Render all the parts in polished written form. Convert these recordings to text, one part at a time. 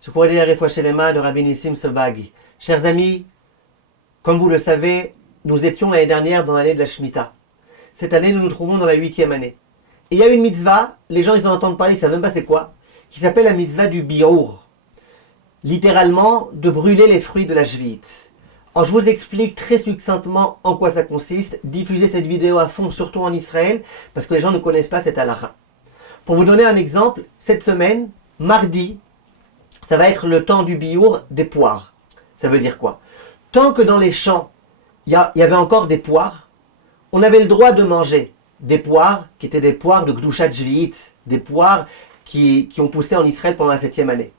Ce pourrait dire Refoua Shelema de Rabbi Nissim Sobagi. Chers amis, comme vous le savez, nous étions l'année dernière dans l'année de la Shemitah. Cette année, nous nous trouvons dans la 8e année. Et il y a une mitzvah, les gens ils en entendent parler, ils ne savent même pas c'est quoi, qui s'appelle la mitzvah du biour. Littéralement, de brûler les fruits de la Shvit. Alors je vous explique très succinctement en quoi ça consiste. Diffusez cette vidéo à fond, surtout en Israël, parce que les gens ne connaissent pas cette halakha. Pour vous donner un exemple, cette semaine, mardi, ça va être le temps du biour des poires. Ça veut dire quoi? Tant que dans les champs, il y avait encore des poires, on avait le droit de manger des poires qui étaient des poires de Gdushat Shvi'it, des poires qui ont poussé en Israël pendant la 7e année.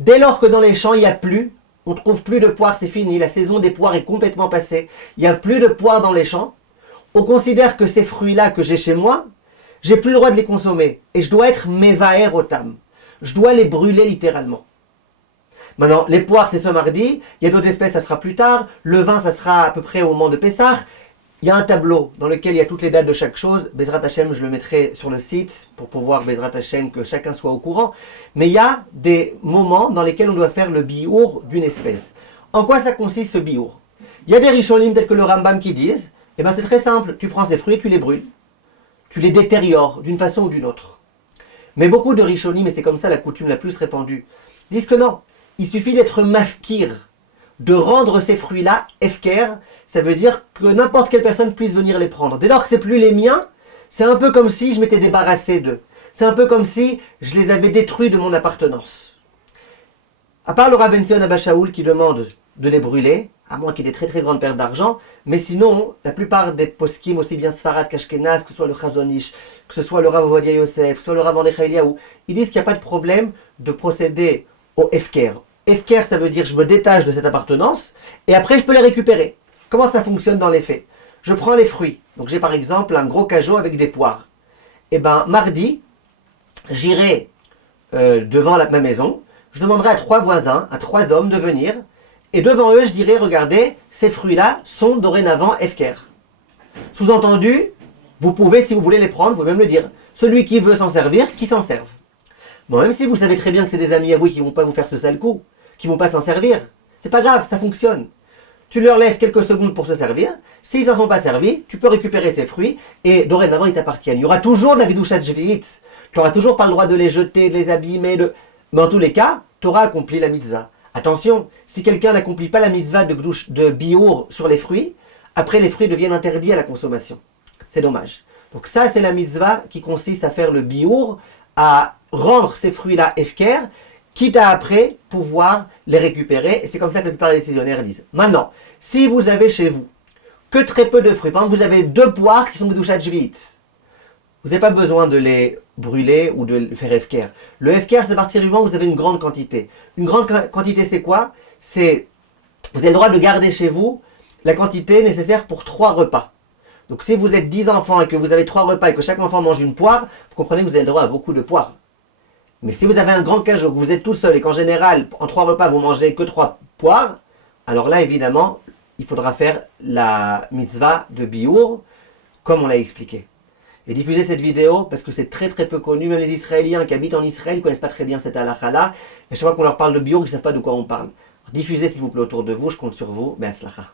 Dès lors que dans les champs, il n'y a plus, on ne trouve plus de poires, c'est fini, la saison des poires est complètement passée, il n'y a plus de poires dans les champs, on considère que ces fruits-là que j'ai chez moi, j'ai plus le droit de les consommer, et je dois être mevaer otam. Je dois les brûler littéralement. Maintenant, les poires, c'est ce mardi, il y a d'autres espèces, ça sera plus tard, le vin, ça sera à peu près au moment de Pessah. Il y a un tableau dans lequel il y a toutes les dates de chaque chose. Bezrat Hashem, je le mettrai sur le site pour pouvoir, Bezrat Hashem, que chacun soit au courant. Mais il y a des moments dans lesquels on doit faire le biour d'une espèce. En quoi ça consiste ce biour? Il y a des rishonim tels que le Rambam qui disent, eh ben c'est très simple, tu prends ces fruits et tu les brûles. Tu les détériores d'une façon ou d'une autre. Mais beaucoup de rishonim, et c'est comme ça la coutume la plus répandue, disent que non, il suffit d'être mafkir, de rendre ces fruits-là efker. Ça veut dire que n'importe quelle personne puisse venir les prendre. Dès lors que c'est plus les miens, c'est un peu comme si je m'étais débarrassé d'eux. C'est un peu comme si je les avais détruits de mon appartenance. À part le Rav Ben Zion Abba Shaul qui demande de les brûler, à moins qu'il y ait des très très grandes pertes d'argent, mais sinon, la plupart des poskim, aussi bien Sfarad qu'Ashkenaz, que ce soit le Chazon Ish, que ce soit le Rav Ovadia Yosef, que ce soit le Rav Mordechai Eliyahu, ils disent qu'il n'y a pas de problème de procéder au efker. Efker, ça veut dire je me détache de cette appartenance, et après je peux les récupérer. Comment ça fonctionne dans les faits? Je prends les fruits. Donc j'ai par exemple un gros cajot avec des poires. Et ben mardi, j'irai devant ma maison, je demanderai à 3 voisins, à 3 hommes de venir, et devant eux je dirai, regardez, ces fruits-là sont dorénavant efker. Sous-entendu, vous pouvez, si vous voulez les prendre, vous pouvez même le dire. Celui qui veut s'en servir, qui s'en serve. Bon, même si vous savez très bien que c'est des amis à vous qui ne vont pas vous faire ce sale coup, qui ne vont pas s'en servir, c'est pas grave, ça fonctionne. Tu leur laisses quelques secondes pour se servir. S'ils ne s'en sont pas servis, tu peux récupérer ces fruits et dorénavant ils t'appartiennent. Il y aura toujours de la Gdushat Shvi'it. Tu n'auras toujours pas le droit de les jeter, de les abîmer. Mais en tous les cas, tu auras accompli la mitzvah. Attention, si quelqu'un n'accomplit pas la mitzvah de biour sur les fruits, après les fruits deviennent interdits à la consommation. C'est dommage. Donc ça, c'est la mitzvah qui consiste à faire le biour, à rendre ces fruits-là efker, quitte à après pouvoir les récupérer. Et c'est comme ça que la plupart des décisionnaires disent. Maintenant, si vous avez chez vous que très peu de fruits, par exemple vous avez 2 poires qui sont Gdushat Shvi'it, vous n'avez pas besoin de les brûler ou de les faire efker. Le efker, c'est à partir du moment où vous avez une grande quantité. Une grande quantité, c'est quoi? C'est, vous avez le droit de garder chez vous la quantité nécessaire pour 3 repas. Donc si vous êtes 10 enfants et que vous avez 3 repas et que chaque enfant mange une poire, vous comprenez que vous avez le droit à beaucoup de poires. Mais si vous avez un grand cajot, que vous êtes tout seul et qu'en général, en 3 repas, vous mangez que 3 poires, alors là, évidemment, il faudra faire la mitzvah de biour, comme on l'a expliqué. Et diffuser cette vidéo, parce que c'est très très peu connu, même les Israéliens qui habitent en Israël ne connaissent pas très bien cette halakha-là, et chaque fois qu'on leur parle de biour, ils ne savent pas de quoi on parle. Diffusez s'il vous plaît autour de vous, je compte sur vous, ben atzlacha.